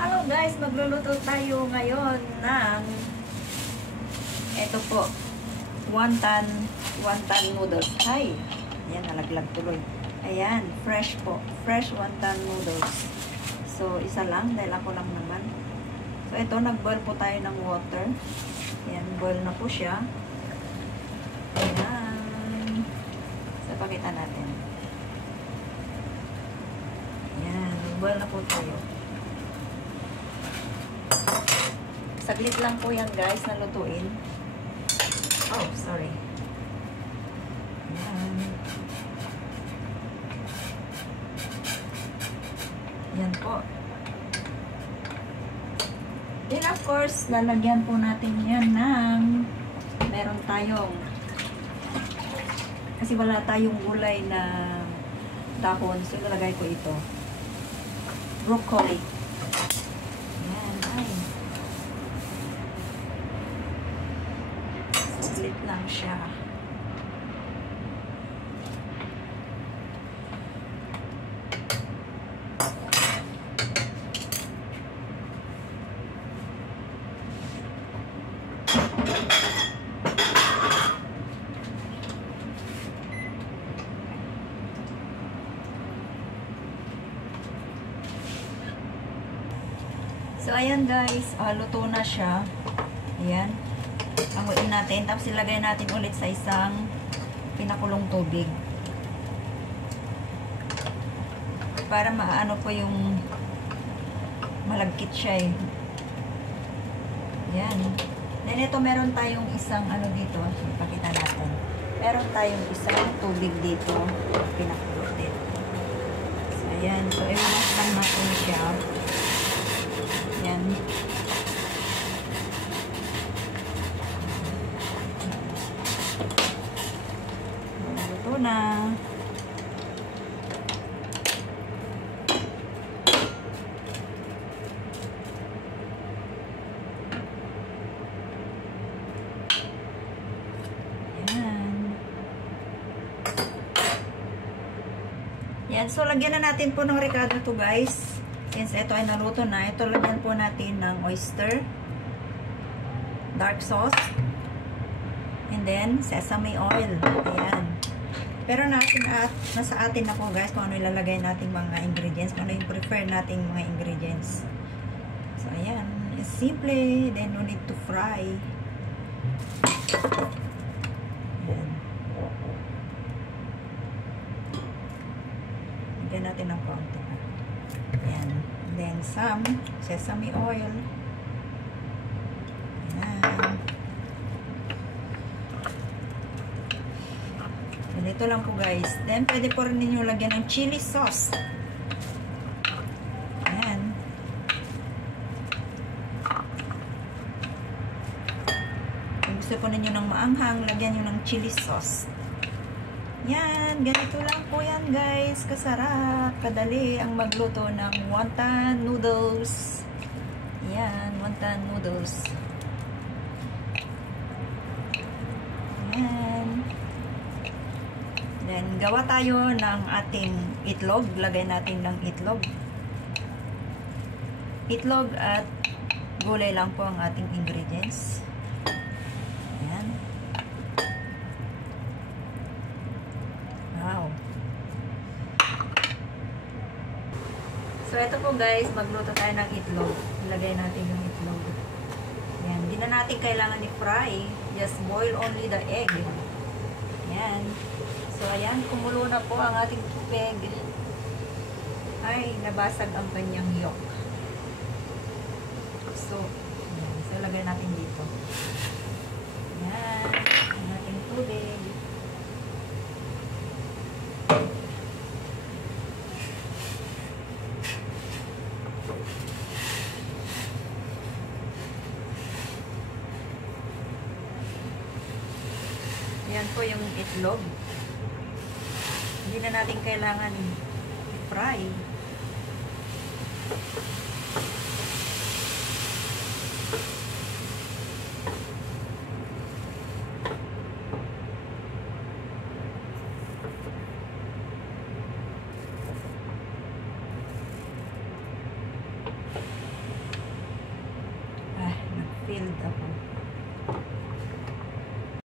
Hello guys, magluluto tayo ngayon ng ito po, wonton noodles. Hi! Ayan, nalaglag tuloy. Ayan, fresh po. Fresh wonton noodles. So, isa lang, dahil ako lang naman. So, ito, nag-boil po tayo ng water. Ayan, boil na po siya. Ayan. So, pakita natin. Ayan, nag-boil na po tayo. Saglit lang po yan guys, na lutuin. Oh, sorry. Ayan. Yan po. Then of course, lalagyan po natin yan ng meron tayong kasi wala tayong gulay na dahon. So, ilalagay ko ito. Broccoli. Ayan, ay. Saglit lang siya. So, ayan guys, luto na siya. Ayan. Hanguin natin. Tapos ilagay natin ulit sa isang pinakulong tubig. Para maano po yung malagkit siya eh. Ayan. Then ito meron tayong isang ano dito. Ipakita natin. Meron tayong isang tubig dito. Pinakulong din. So, ayan. So, i-wash lang natin siya. Ayan. Ito na. Yan. So, lagyan na natin po ng ricado to guys. Since ito ay naluto na, ito lagyan po natin ng oyster, dark sauce, and then sesame oil. Ayan. Pero nasa atin na po guys kung ano ilalagay nating mga ingredients, kung ano yung prefer nating mga ingredients. So, ayan. It's simple. Then, no need to fry. Ayan. Lagyan natin ng konti. Ayan. Then, some sesame oil. Ayan. Ganito lang po guys. Then, pwede po rin ninyo lagyan ng chili sauce. Ayan. Kung gusto po ninyo ng maanghang, lagyan nyo ng chili sauce. Yan, ganito lang po yan guys. Kasarap, kadali ang magluto ng wonton noodles. Yan, wonton noodles. Yan. Then, gawa tayo ng ating itlog. Lagay natin ng itlog. Itlog at gulay lang po ang ating ingredients. Yan. Wow. So, ito po guys, magluto tayo ng itlog. Ilagay natin yung itlog. Yan. Hindi na natin kailangan i-fry. Just boil only the egg. Yan. So, ayan. Kumulo na po ang ating tubig. Ay, nabasag ang kanyang yolk. So, yan. So, ilagay natin dito. Yan. Ang ating tubig. Yan po yung itlog. Hindi na natin kailangan i-fry. na-filled ako.